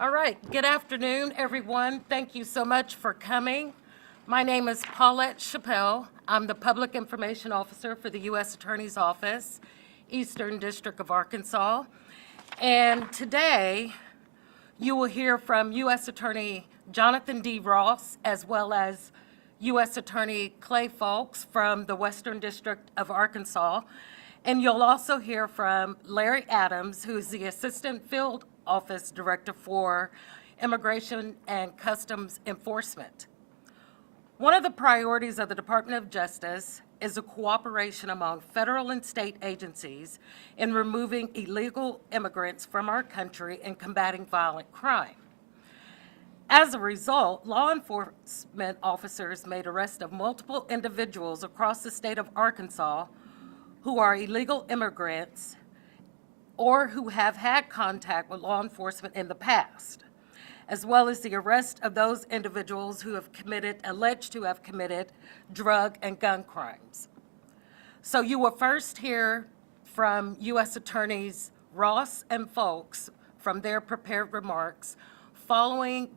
All right, good afternoon, everyone. Thank you so much for coming. My name is Paulette Chappelle. I'm the Public Information Officer for the U.S. Attorney's Office, Eastern District of Arkansas. And today, you will hear from U.S. Attorney Jonathan D. Ross, as well as U.S. Attorney Clay Fawkes from the Western District of Arkansas. And you'll also hear from Larry Adams, who's the Assistant Field Office Director for Immigration and Customs Enforcement. One of the priorities of the Department of Justice is the cooperation among federal and state agencies in removing illegal immigrants from our country and combating violent crime. As a result, law enforcement officers made arrests of multiple individuals across the state of Arkansas who are illegal immigrants or who have had contact with law enforcement in the past, as well as the arrest of those individuals who have alleged to have committed drug and gun crimes. So you will first hear from U.S. Attorneys Ross and Fawkes from their prepared remarks. Following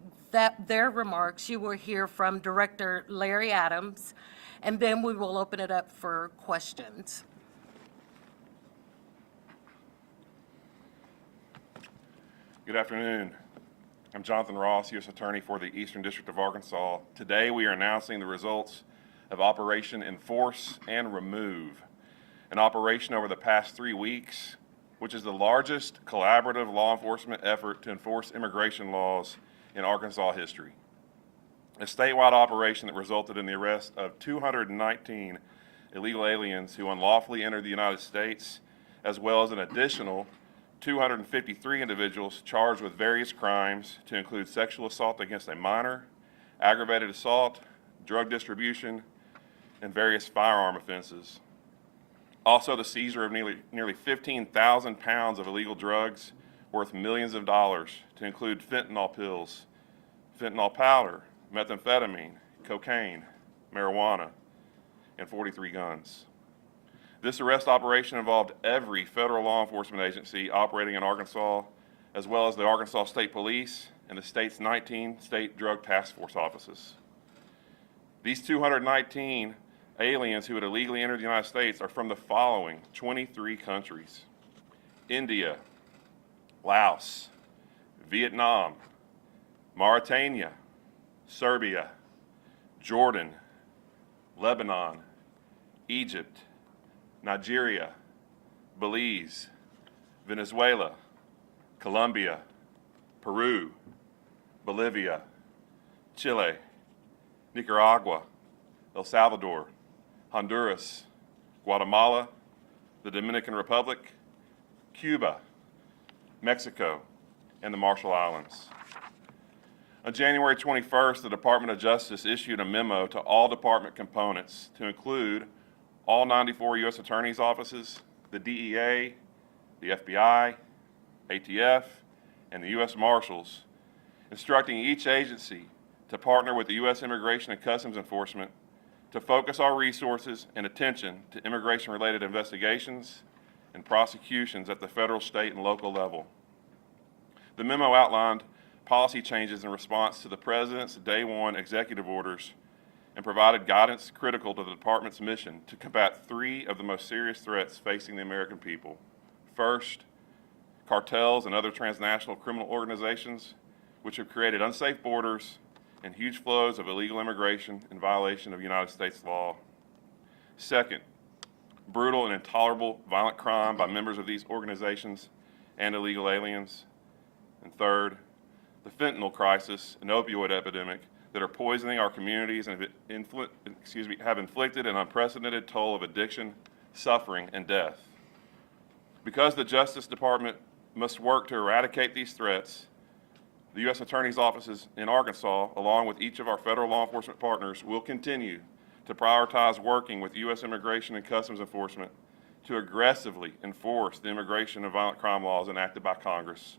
their remarks, you will hear from Director Larry Adams, and then we will open it up for questions. Good afternoon. I'm Jonathan Ross, U.S. Attorney for the Eastern District of Arkansas. Today we are announcing the results of Operation Enforce and Remove, an operation over the past 3 weeks, which is the largest collaborative law enforcement effort to enforce immigration laws in Arkansas history. A statewide operation that resulted in the arrest of 219 illegal aliens who unlawfully entered the United States, as well as an additional 253 individuals charged with various crimes to include sexual assault against a minor, aggravated assault, drug distribution, and various firearm offenses. Also, the seizure of nearly 15,000 pounds of illegal drugs worth millions of dollars to include fentanyl pills, fentanyl powder, methamphetamine, cocaine, marijuana, and 43 guns. This arrest operation involved every federal law enforcement agency operating in Arkansas, as well as the Arkansas State Police and the state's 19 state drug task force offices. These 219 aliens who had illegally entered the United States are from the following 23 countries: India, Laos, Vietnam, Mauritania, Serbia, Jordan, Lebanon, Egypt, Nigeria, Belize, Venezuela, Colombia, Peru, Bolivia, Chile, Nicaragua, El Salvador, Honduras, Guatemala, the Dominican Republic, Cuba, Mexico, and the Marshall Islands. On January 21st, the Department of Justice issued a memo to all department components to include all 94 U.S. Attorney's offices, the DEA, the FBI, ATF, and the U.S. Marshals, instructing each agency to partner with the U.S. Immigration and Customs Enforcement to focus our resources and attention to immigration-related investigations and prosecutions at the federal, state, and local level. The memo outlined policy changes in response to the President's Day 1 executive orders and provided guidance critical to the department's mission to combat 3 of the most serious threats facing the American people. First, cartels and other transnational criminal organizations, which have created unsafe borders and huge flows of illegal immigration in violation of United States law. Second, brutal and intolerable violent crime by members of these organizations and illegal aliens. And third, the fentanyl crisis and opioid epidemic that are poisoning our communities and have inflicted an unprecedented toll of addiction, suffering, and death. Because the Justice Department must work to eradicate these threats, the U.S. Attorney's offices in Arkansas, along with each of our federal law enforcement partners, will continue to prioritize working with U.S. Immigration and Customs Enforcement to aggressively enforce the immigration and violent crime laws enacted by Congress.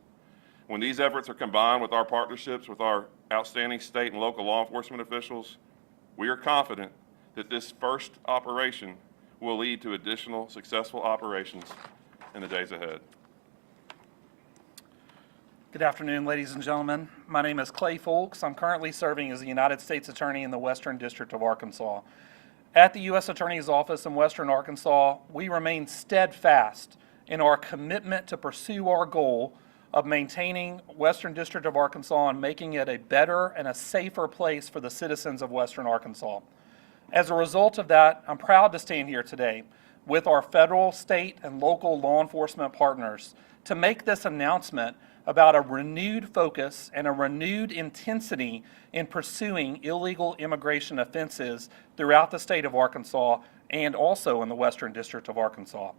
When these efforts are combined with our partnerships with our outstanding state and local law enforcement officials, we are confident that this first operation will lead to additional successful operations in the days ahead. Good afternoon, ladies and gentlemen. My name is Clay Folks. I'm currently serving as the United States Attorney in the Western District of Arkansas. At the U.S. Attorney's Office in Western Arkansas, we remain steadfast in our commitment to pursue our goal of maintaining Western District of Arkansas and making it a better and a safer place for the citizens of Western Arkansas. As a result of that, I'm proud to stand here today with our federal, state, and local law enforcement partners to make this announcement about a renewed focus and a renewed intensity in pursuing illegal immigration offenses throughout the state of Arkansas and also in the Western District of Arkansas,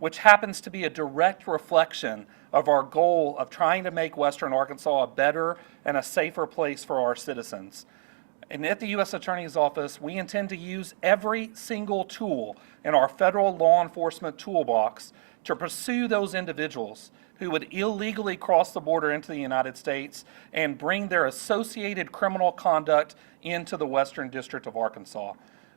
which happens to be a direct reflection of our goal of trying to make Western Arkansas a better and a safer place for our citizens. And at the U.S. Attorney's Office, we intend to use every single tool in our federal law enforcement toolbox to pursue those individuals who would illegally cross the border into the United States and bring their associated criminal conduct into the Western District of Arkansas.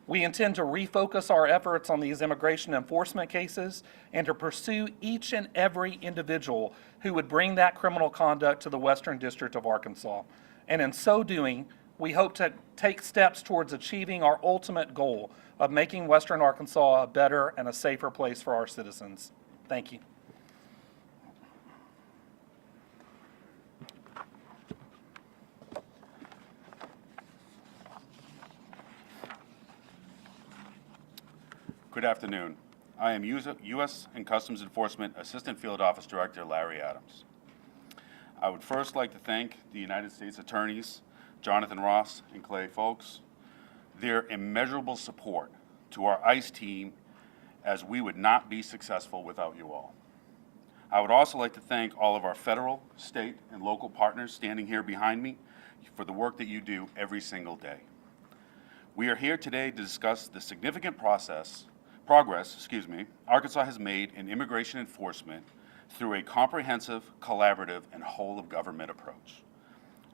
We intend to refocus our efforts on these immigration enforcement cases and to pursue each and every individual who would bring that criminal conduct to the Western District of Arkansas. And in so doing, we hope to take steps towards achieving our ultimate goal of making Western Arkansas a better and a safer place for our citizens. Thank you. Good afternoon. I am U.S. and Customs Enforcement Assistant Field Office Director Larry Adams. I would first like to thank the United States Attorneys, Jonathan Ross and Clay Folks, their immeasurable support to our ICE team, as we would not be successful without you all. I would also like to thank all of our federal, state, and local partners standing here behind me for the work that you do every single day. We are here today to discuss the significant progress Arkansas has made in immigration enforcement through a comprehensive, collaborative, and whole-of-government approach.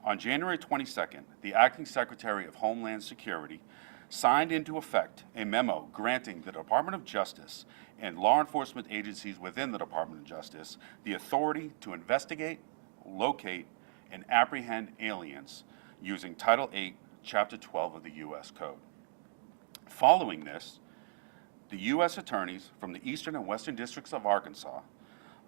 On January 22nd, the Acting Secretary of Homeland Security signed into effect a memo granting the Department of Justice and law enforcement agencies within the Department of Justice the authority to investigate, locate, and apprehend aliens using Title 8, Chapter 12 of the U.S. Code. Following this, the U.S. attorneys from the Eastern and Western Districts of Arkansas,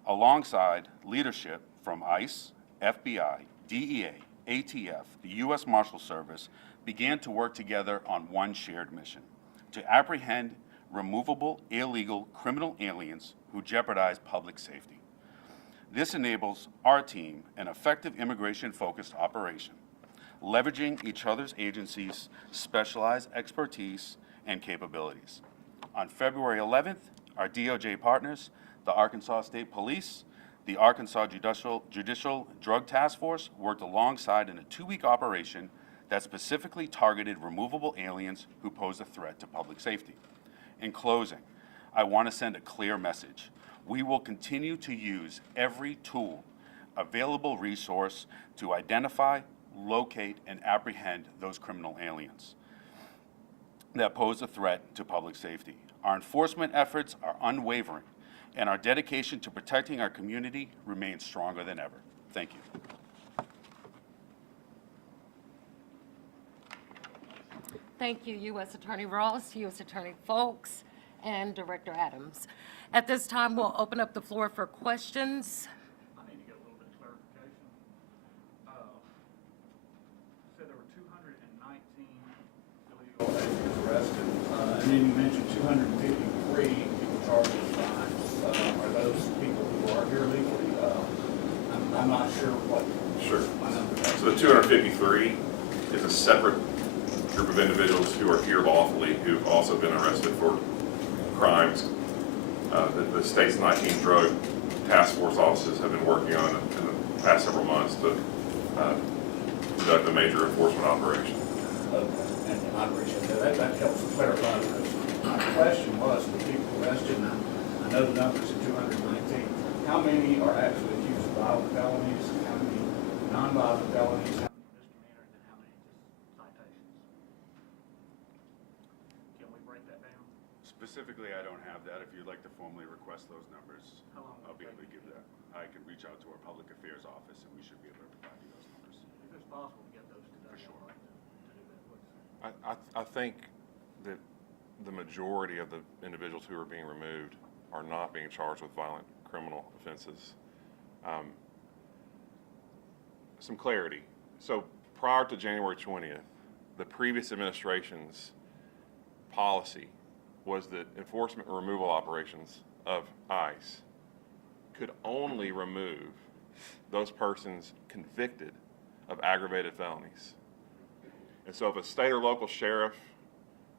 alongside leadership from ICE, FBI, DEA, ATF, the U.S. Marshal Service, began to work together on one shared mission: to apprehend removable, illegal criminal aliens who jeopardize public safety. This enables our team an effective immigration-focused operation, leveraging each other's agencies' specialized expertise and capabilities. On February 11th, our DOJ partners, the Arkansas State Police, the Arkansas Judicial Drug Task Force, worked alongside in a 2-week operation that specifically targeted removable aliens who pose a threat to public safety. In closing, I want to send a clear message. We will continue to use every tool, available resource to identify, locate, and apprehend those criminal aliens that pose a threat to public safety. Our enforcement efforts are unwavering, and our dedication to protecting our community remains stronger than ever. Thank you. Thank you, U.S. Attorney Ross, U.S. Attorney Folks, and Director Adams. At this time, we'll open up the floor for questions. I need to get a little bit of clarification. Said there were 219 illegal aliens arrested, and then you mentioned 253 people charged with crimes. Are those people who are here legally? I'm not sure what Sure. my number is. So the 253 is a separate group of individuals who are here lawfully who've also been arrested for crimes. The state's 19 drug task force offices have been working on in the past several months to conduct a major enforcement operation. Okay, and I appreciate that. That helps clarify. My question was, the people arrested, and I know the numbers are 219. How many are actually accused of violent felonies? How many non-violent felonies? How many misdemeanors? And how many just citations? Can we break that down? Specifically, I don't have that. If you'd like to formally request those numbers, How long I'll be will able it to take give you to that. I can reach out to our public affairs office and we should be able to provide you those numbers. If it's possible to get those today, For sure. I'd like to do that, please. I think that the majority of the individuals who are being removed are not being charged with violent criminal offenses. Some clarity. So prior to January 20th, the previous administration's policy was that enforcement and removal operations of ICE could only remove those persons convicted of aggravated felonies. And so if a state or local sheriff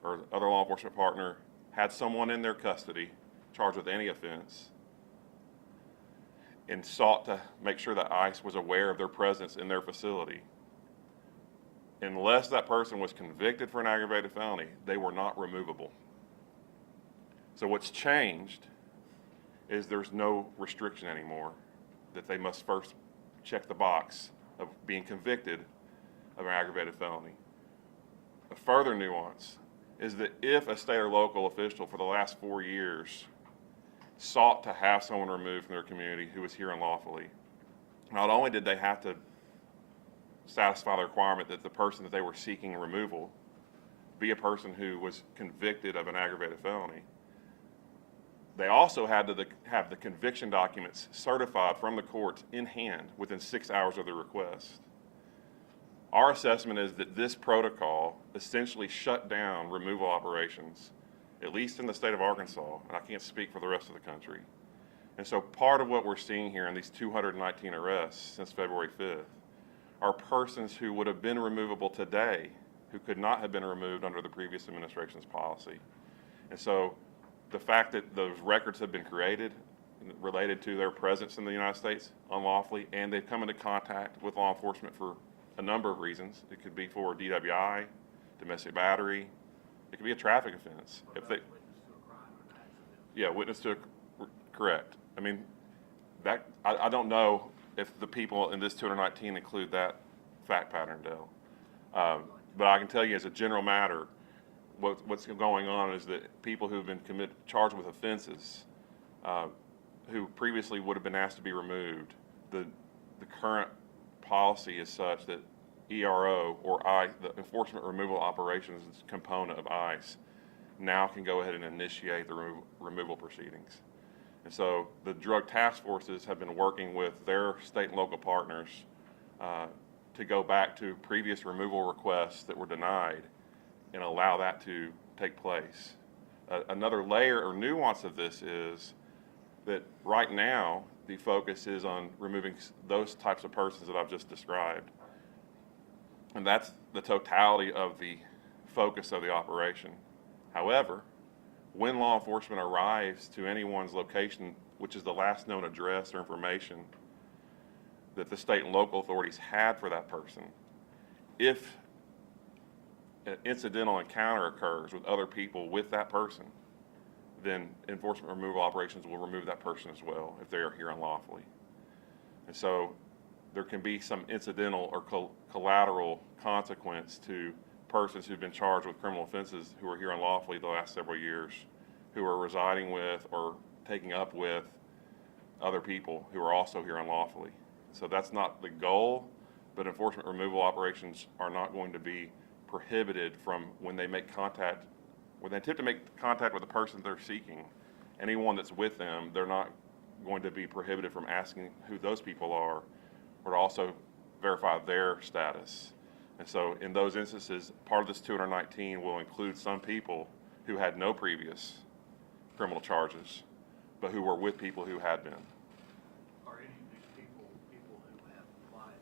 or other law enforcement partner had someone in their custody charged with any offense and sought to make sure that ICE was aware of their presence in their facility, unless that person was convicted for an aggravated felony, they were not removable. So what's changed is there's no restriction anymore that they must first check the box of being convicted of an aggravated felony. A further nuance is that if a state or local official for the last 4 years sought to have someone removed from their community who was here unlawfully, not only did they have to satisfy the requirement that the person that they were seeking removal be a person who was convicted of an aggravated felony, they also had to have the conviction documents certified from the courts in hand within 6 hours of the request. Our assessment is that this protocol essentially shut down removal operations, at least in the state of Arkansas, and I can't speak for the rest of the country. And so part of what we're seeing here in these 219 arrests since February 5th are persons who would have been removable today who could not have been removed under the previous administration's policy. And so the fact that those records have been created related to their presence in the United States unlawfully, and they've come into contact with law enforcement for a number of reasons. It could be for DWI, domestic battery, it could be a traffic offense. If they, witness to a, correct. I mean, that, I don't know if the people in this 219 include that fact pattern, Dale. But I can tell you as a general matter, what's going on is that people who've been charged with offenses, who previously would have been asked to be removed, the current policy is such that ERO, or the Enforcement Removal Operations component of ICE, now can go ahead and initiate the removal proceedings. And so the drug task forces have been working with their state and local partners to go back to previous removal requests that were denied and allow that to take place. Another layer or nuance of this is that right now the focus is on removing those types of persons that I've just described. And that's the totality of the focus of the operation. However, when law enforcement arrives to anyone's location, which is the last known address or information that the state and local authorities had for that person, if an incidental encounter occurs with other people with that person, then enforcement removal operations will remove that person as well if they are here unlawfully. And so there can be some incidental or collateral consequence to persons who've been charged with criminal offenses who are here unlawfully the last several years, who are residing with or taking up with other people who are also here unlawfully. So that's not the goal, but enforcement removal operations are not going to be prohibited from when they make contact, when they attempt to make contact with the person they're seeking, anyone that's with them, they're not going to be prohibited from asking who those people are, or to also verify their status. And so in those instances, part of this 219 will include some people who had no previous criminal charges, but who were with people who had been. Are any of these people who have applied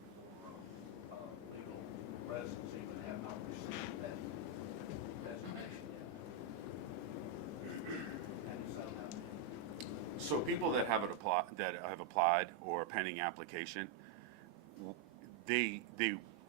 for legal residency but have not received that designation yet? And so how many? So people that have applied or are pending application,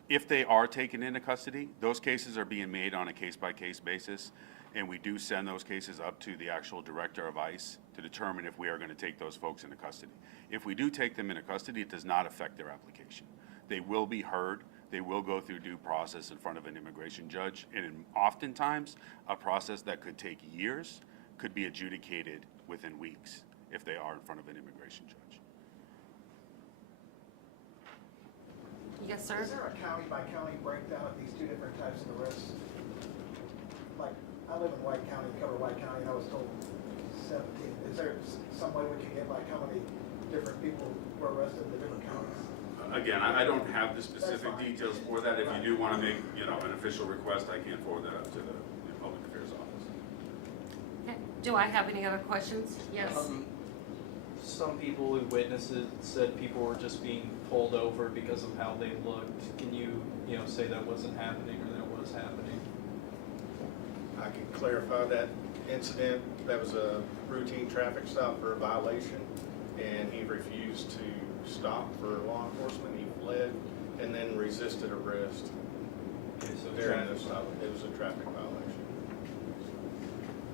if they are taken into custody, those cases are being made on a case-by-case basis, and we do send those cases up to the actual director of ICE to determine if we are going to take those folks into custody. If we do take them into custody, it does not affect their application. They will be heard. They will go through due process in front of an immigration judge, and oftentimes a process that could take years could be adjudicated within weeks if they are in front of an immigration judge. Yes, sir? Is there a county-by-county breakdown of these two different types of arrests? Like, I live in White County, cover White County, and I was told 17. Is there some way we can get like how many different people were arrested in the different counties? Again, I don't have the specific fine. details for that. If you do want to make, an official request, I can forward that up to the Public Affairs Office. Okay. Do I have any other questions? Yes? Some people who witnessed it said people were just being pulled over because of how they looked. Can you, say that wasn't happening or that was happening? I can clarify that incident. That was a routine traffic stop for a violation, and he refused to stop for law enforcement. He fled and then resisted arrest Okay, so during the traffic stop. It was a traffic violation.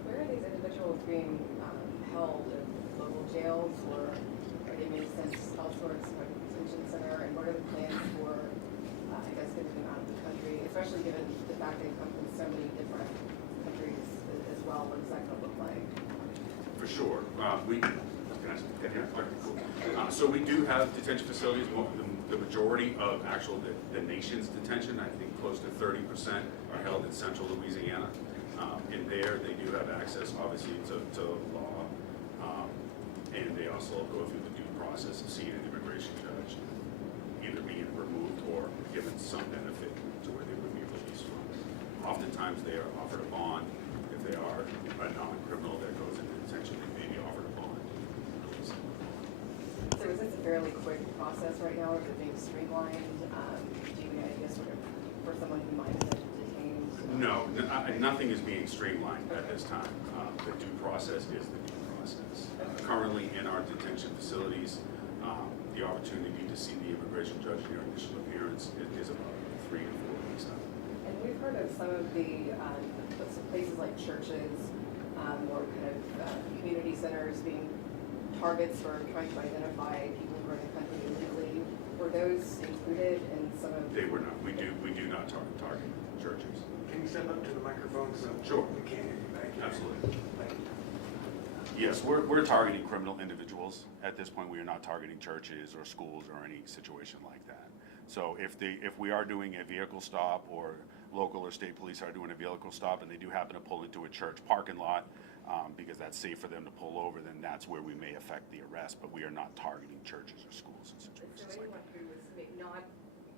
Where are these individuals being held? In local jails, or are they being sent elsewhere to some detention center? And what are the plans for, getting them out of the country, especially given the fact they come from so many different countries as well? What is that going to look like? For sure. So we do have detention facilities. The majority of the nation's detention, I think close to 30%, are held in central Louisiana. In there, they do have access, obviously, to law. And they also go through the due process of seeing an immigration judge, either being removed or given some benefit to where they would be released from. Oftentimes, they are offered a bond. If they are a non-criminal that goes into detention, they may be offered a bond. So is this a fairly quick process right now, or is it being streamlined? Do you have any idea sort of for someone who might have been detained? No, nothing is being streamlined at this time. The due process is the due process. Currently, in our detention facilities, the opportunity to see the immigration judge in your initial appearance is about 3 to 4 weeks out. And we've heard of some of the some places like churches or kind of community centers being targets for trying to identify people who are in the country illegally. Were those included in some of? They were not. We do not target churches. Can you step up to the microphone so Sure. we can hear you back here? Absolutely. Thank you. Yes, we're targeting criminal individuals. At this point, we are not targeting churches or schools or any situation like that. So if we are doing a vehicle stop, or local or state police are doing a vehicle stop and they do happen to pull into a church parking lot because that's safe for them to pull over, then that's where we may affect the arrest, but we are not targeting churches or schools and situations So like anyone that. who was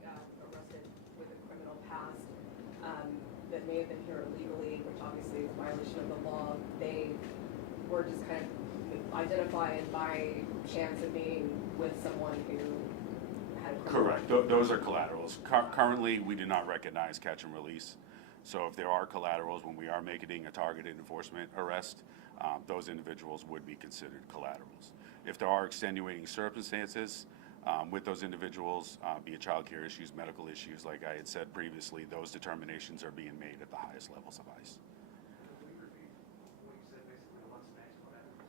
not arrested with a criminal past that may have been here illegally, which obviously is a violation of the law, they were just kind of identified by chance of being with someone who had a criminal. Correct. Those are collaterals. Currently, we do not recognize catch and release. So if there are collaterals when we are making a targeted enforcement arrest, those individuals would be considered collaterals. If there are extenuating circumstances with those individuals, be it child care issues, medical issues, like I had said previously, those determinations are being made at the highest levels of ICE. Could we repeat what you said, basically, what's next, what happens?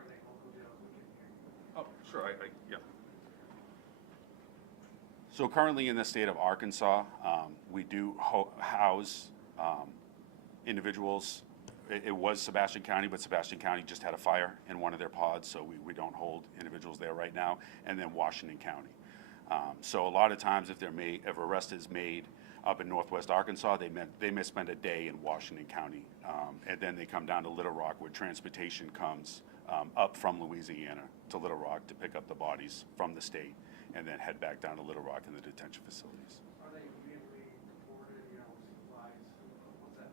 Are they local jails? We can hear you. Oh, sure, yeah. So currently in the state of Arkansas, we do house individuals. It was Sebastian County, but Sebastian County just had a fire in one of their pods, so we don't hold individuals there right now, and then Washington County. So a lot of times if arrest is made up in Northwest Arkansas, they may spend a day in Washington County, and then they come down to Little Rock, where transportation comes up from Louisiana to Little Rock to pick up the bodies from the state, and then head back down to Little Rock in the detention facilities. Are they immediately reported, supplies? What's that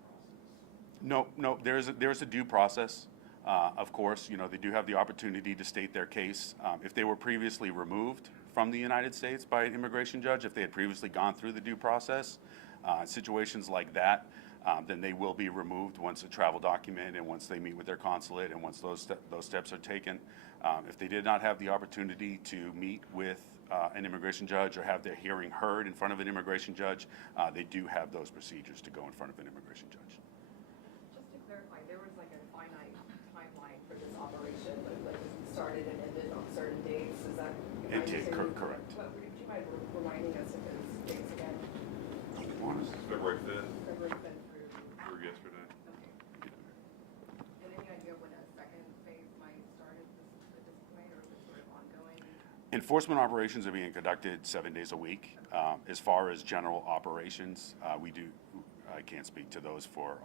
process? No, there's a due process. Of course, they do have the opportunity to state their case. If they were previously removed from the United States by an immigration judge, if they had previously gone through the due process, situations like that, then they will be removed once a travel document and once they meet with their consulate and once those steps are taken. If they did not have the opportunity to meet with an immigration judge or have their hearing heard in front of an immigration judge, they do have those procedures to go in front of an immigration judge. Just to clarify, there was like a finite timeline for this operation, like it started and ended on certain dates, is that? It did, correct. Would you mind reminding us of those dates again? February 5th February 5th through, through yesterday. okay. And any Enforcement operations are being conducted 7 days a week. As far as general operations, I can't speak to those for,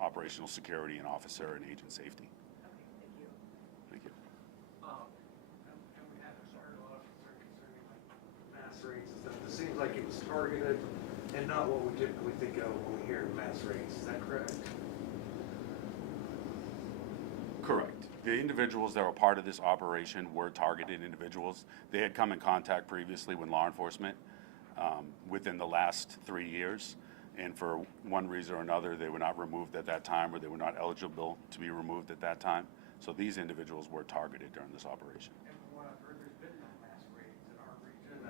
operational security and officer and agent safety. Thank you. And we had heard a lot of concern concerning like mass raids and stuff. It seems like it was targeted and not what we typically think of when we hear mass raids. Is that correct? Correct. The individuals that were part of this operation were targeted individuals. They had come in contact previously with law enforcement within the last 3 years, and for one reason or another, they were not removed at that time, or they were not eligible to be removed at that time. So these individuals were targeted during this operation. And from what I've heard, there's been no mass raids in our region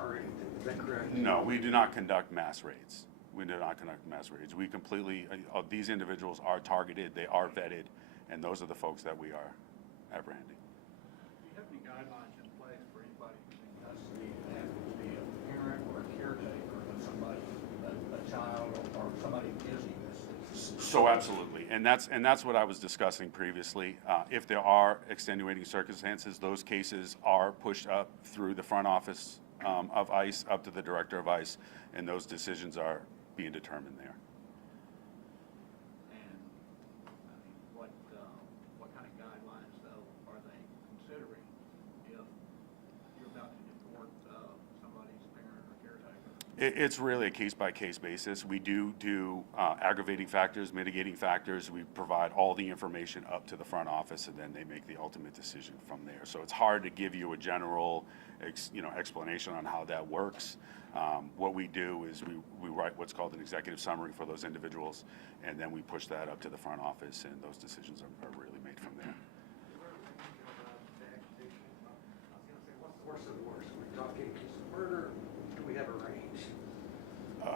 or anything. Is that correct? No, we do not conduct mass raids. We do not conduct mass raids. We completely, these individuals are targeted, they are vetted, and those are the folks that we are apprehending. Do you have any guidelines in place for anybody using custody to have to be a parent or a caretaker of somebody, a child or somebody using this? So absolutely, and that's what I was discussing previously. If there are extenuating circumstances, those cases are pushed up through the front office of ICE, up to the director of ICE, and those decisions are being determined there. And, I mean, what kind of guidelines, though, are they considering if you're about to deport somebody's parent or caretaker? It's really a case-by-case basis. We do aggravating factors, mitigating factors. We provide all the information up to the front office, and then they make the ultimate decision from there. So it's hard to give you a general, explanation on how that works. What we do is we write what's called an executive summary for those individuals, and then we push that up to the front office, and those decisions are really made from there. What's the worst of the worst? Are we talking case of murder? Do we have a range?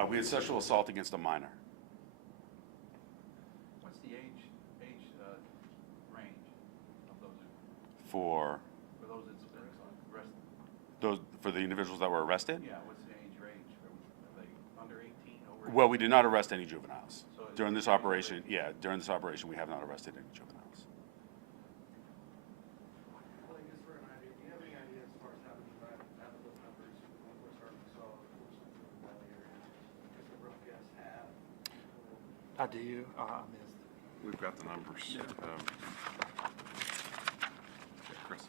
We had sexual assault against a minor. What's the age range of those For those that's been arrested? those, for the individuals that were arrested? Yeah, what's the age range? Are they under 18, over? Well, we did not arrest any juveniles. So it's- During this operation, we have not arrested any juveniles. Well, just for an idea, do you have any idea as far as how those numbers in Northwest Arkansas, Fort Valley area, just a rough guess have? I do. We've got the numbers. Yeah. Chris.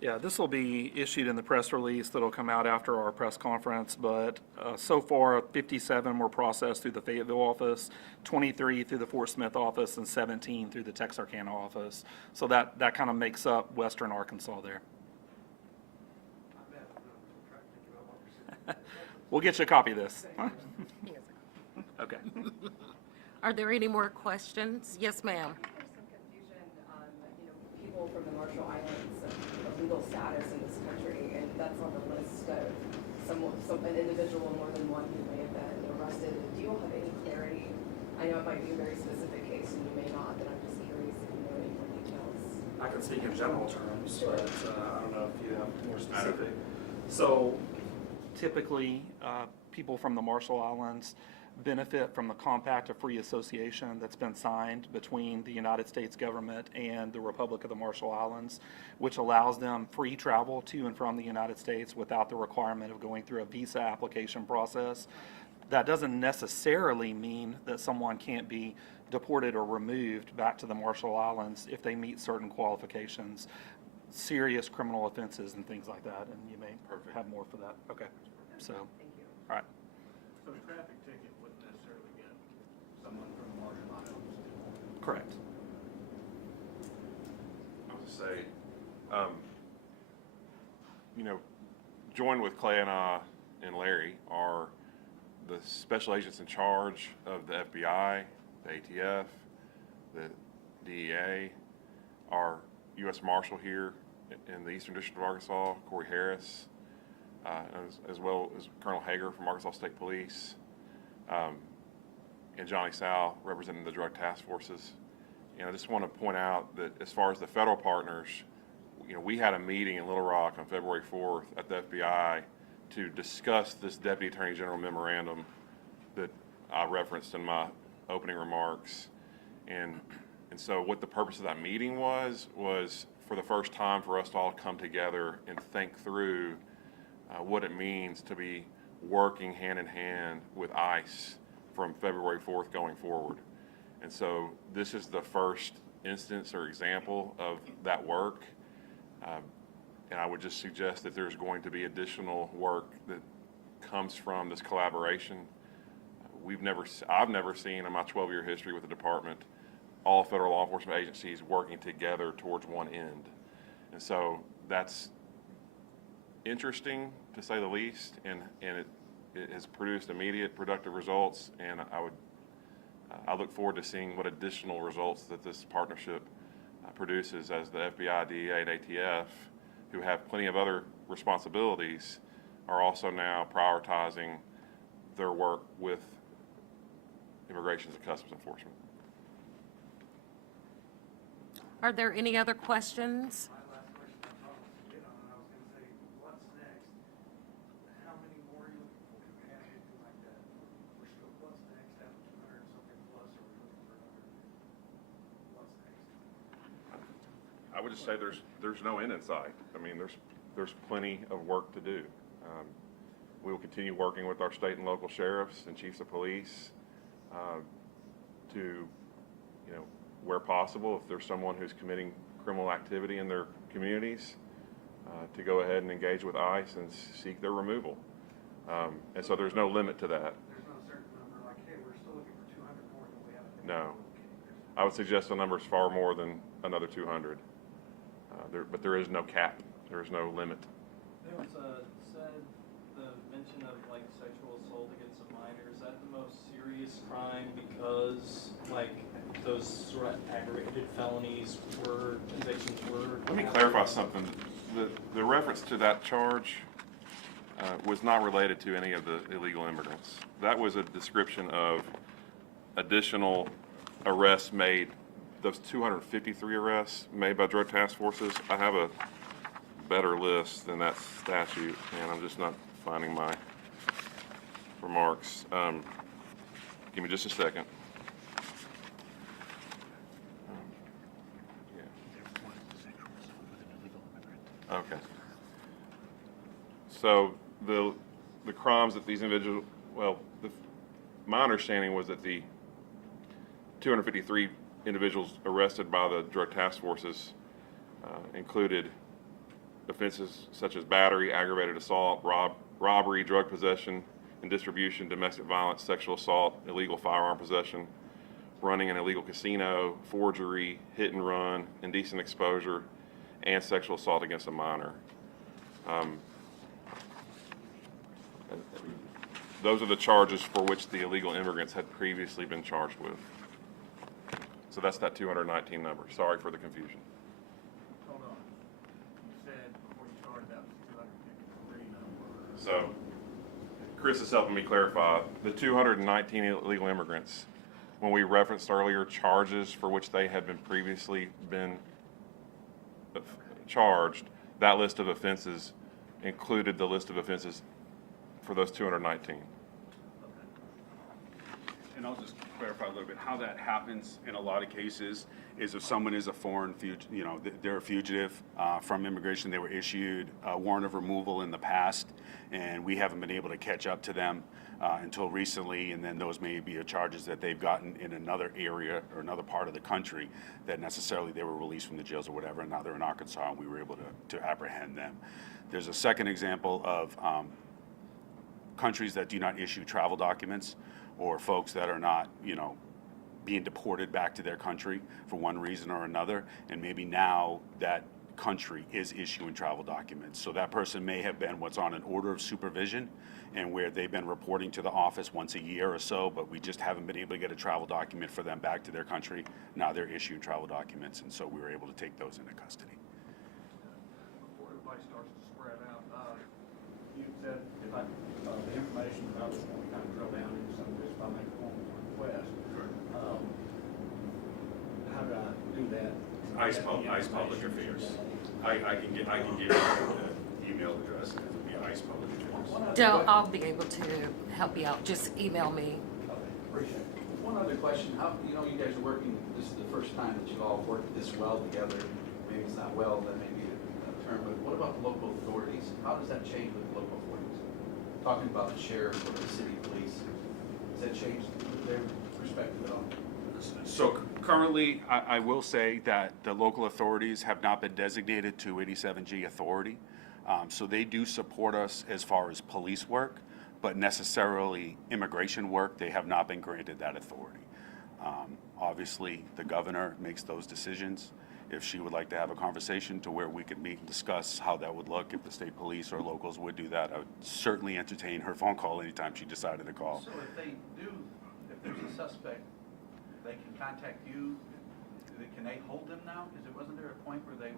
Yeah, this will be issued in the press release that'll come out after our press conference, but so far, 57 were processed through the Fayetteville office, 23 through the Fort Smith office, and 17 through the Texarkana office. So that kind of makes up western Arkansas there. Not bad, I'm trying to think about what percent. We'll get you a copy of this. Okay. Are there any more questions? Yes, ma'am. There's some confusion on, people from the Marshall Islands of legal status in this country, and that's on the list of an individual, more than one, who may have been arrested. Do you all have any clarity? I know it might be a very specific case, and you may not, but I'm just curious if you know any more details. I can speak in general terms, but I don't know if you have more specific. So typically, people from the Marshall Islands benefit from the Compact of Free Association that's been signed between the United States government and the Republic of the Marshall Islands, which allows them free travel to and from the United States without the requirement of going through a visa application process. That doesn't necessarily mean that someone can't be deported or removed back to the Marshall Islands if they meet certain qualifications, serious criminal offenses and things like that, and you may have more for that. Okay, so, Thank you. all right. So a traffic ticket wouldn't necessarily get someone from the Marshall Islands. Correct. I was to say, joined with Clay and I and Larry are the special agents in charge of the FBI, the ATF, the DEA, our U.S. Marshal here in the Eastern District of Arkansas, Corey Harris, as well as Colonel Hager from Arkansas State Police, and Johnny Sal representing the drug task forces. I just want to point out that as far as the federal partners, we had a meeting in Little Rock on February 4th at the FBI to discuss this Deputy Attorney General memorandum that I referenced in my opening remarks. And so what the purpose of that meeting was for the first time for us to all come together and think through what it means to be working hand in hand with ICE from February 4th going forward. And so this is the first instance or example of that work. And I would just suggest that there's going to be additional work that comes from this collaboration. I've never seen in my 12-year history with the department all federal law enforcement agencies working together towards one end. And so that's interesting, to say the least, and it has produced immediate productive results, and I look forward to seeing what additional results that this partnership produces as the FBI, DEA, and ATF, who have plenty of other responsibilities, are also now prioritizing their work with Immigration and Customs Enforcement. Are there any other questions? My last question, I probably hit on it, I was gonna say, what's next? How many more are you looking for? Do we have anything like that? We're still, what's next after 200 something plus, or we're looking for another? What's next? I would just say there's no end in sight. I mean, there's plenty of work to do. We will continue working with our state and local sheriffs and chiefs of police to, where possible, if there's someone who's committing criminal activity in their communities, to go ahead and engage with ICE and seek their removal. And so there's no limit to that. There's no certain number, like, hey, we're still looking for 200 more than we have. No. I would suggest the number is far more than another 200. But there is no cap. There is no limit. There was the mention of like sexual assault against a minor. Is that the most serious crime because like those sort of aggravated felonies convictions were? Let me clarify something. The reference to that charge was not related to any of the illegal immigrants. That was a description of additional arrests made, those 253 arrests made by drug task forces. I have a better list than that statute, and I'm just not finding my remarks. Give me just a second. Okay. So the crimes that these individuals, my understanding was that the 253 individuals arrested by the drug task forces included offenses such as battery, aggravated assault, robbery, drug possession and distribution, domestic violence, sexual assault, illegal firearm possession, running an illegal casino, forgery, hit and run, indecent exposure, and sexual assault against a minor. Those are the charges for which the illegal immigrants had previously been charged with. So that's that 219 number. Sorry for the confusion. Hold on. You said before you started that was 253 number. So Chris is helping me clarify. The 219 illegal immigrants, when we referenced earlier charges for which they had been previously been charged, that list of offenses included the list of offenses for those 219. And I'll just clarify a little bit how that happens in a lot of cases is if someone is a foreign they're a fugitive from immigration, they were issued a warrant of removal in the past, and we haven't been able to catch up to them until recently, and then those may be charges that they've gotten in another area or another part of the country that necessarily they were released from the jails or whatever, and now they're in Arkansas, and we were able to apprehend them. There's a second example of countries that do not issue travel documents, or folks that are not, being deported back to their country for one reason or another, and maybe now that country is issuing travel documents. So that person may have been what's on an order of supervision, and where they've been reporting to the office once a year or so, but we just haven't been able to get a travel document for them back to their country. Now they're issuing travel documents, and so we were able to take those into custody. Before everybody starts to spread out, you said if the information that I was going to kind of drill down into some of this, if I make a formal request. How do I do that? ICE Public Affairs. I can give you the email address, and it would be ICE Public Affairs. Dale, I'll be able to help you out. Just email me. Okay, appreciate it. One other question, how, you guys are working, this is the first time that you all worked this well together. I mean, maybe it's not well, that may be a term, but what about the local authorities? How does that change with the local authorities? Talking about the sheriff or the city police, does that change their perspective at all? So currently, I will say that the local authorities have not been designated 287G authority. So they do support us as far as police work, but necessarily immigration work, they have not been granted that authority. Obviously, the governor makes those decisions. If she would like to have a conversation to where we could meet and discuss how that would look, if the state police or locals would do that, I would certainly entertain her phone call anytime she decided to call. So if they do, if there's a suspect, they can contact you, can they hold them now? Because wasn't there a point where they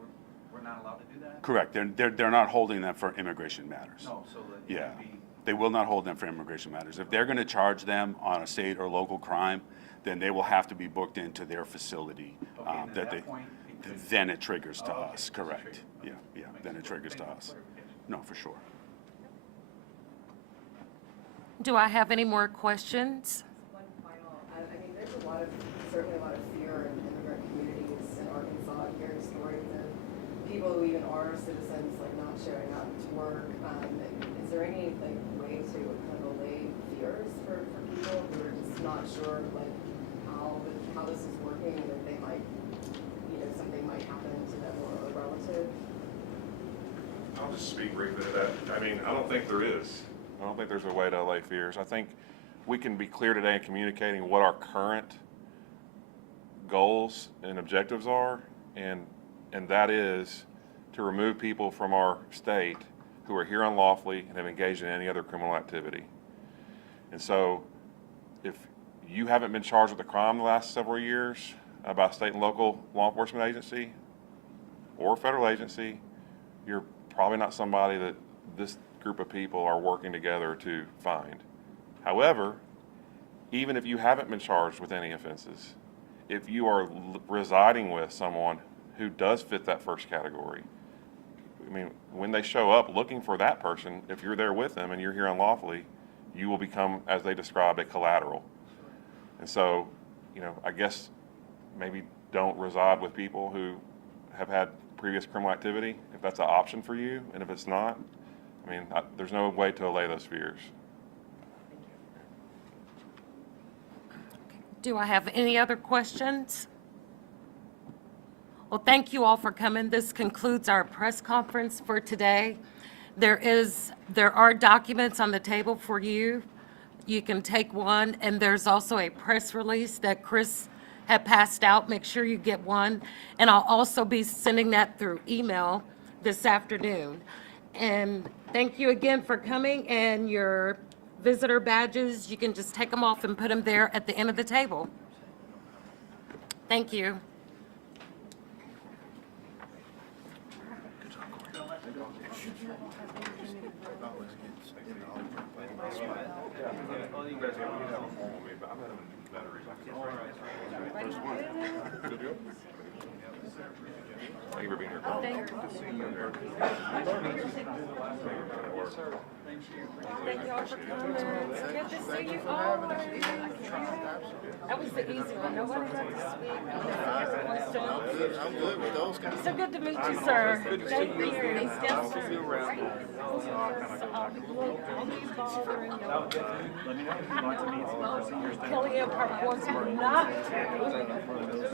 were not allowed to do that? Correct, they're not holding them for immigration matters. No, so that it Yeah, would be, they will not hold them for immigration matters. If they're gonna charge them on a state or local crime, then they will have to be booked into their facility. okay, and that at they, that point, it could. then it triggers to Oh, okay, us, it's correct. triggered. Yeah, Okay. yeah, Makes then it sense. triggers to Thank you us. for clarification. No, for sure. Do I have any more questions? One final, I mean, there's certainly a lot of fear in immigrant communities in Arkansas, hearing stories of people who even are citizens, like not showing up to work. Is there any way to kind of allay fears for people who are just not sure how this is working and that they might, something might happen to them or a relative? I'll just speak briefly to that. I mean, I don't think there is. I don't think there's a way to allay fears. I think we can be clear today in communicating what our current goals and objectives are, and that is to remove people from our state who are here unlawfully and have engaged in any other criminal activity. And so if you haven't been charged with a crime the last several years by a state and local law enforcement agency or federal agency, you're probably not somebody that this group of people are working together to find. However, even if you haven't been charged with any offenses, if you are residing with someone who does fit that first category, I mean, when they show up looking for that person, if you're there with them and you're here unlawfully, you will become, as they described, a collateral. And so, I guess maybe don't reside with people who have had previous criminal activity, if that's an option for you, and if it's not, I mean, there's no way to allay those fears. Do I have any other questions? Well, thank you all for coming. This concludes our press conference for today. There are documents on the table for you. You can take one, and there's also a press release that Chris had passed out. Make sure you get one. And I'll also be sending that through email this afternoon. And thank you again for coming, and your visitor badges, you can just take them off and put them there at the end of the table. Thank you. Thank you for being here. Thank you all for coming. It's good to see you all. That was the easy one. Nobody had to speak. I'm good with those kind So good to meet you, sir. Thank you. Yes, sir. I'll be bothering you. Kelly Empire wants you not to.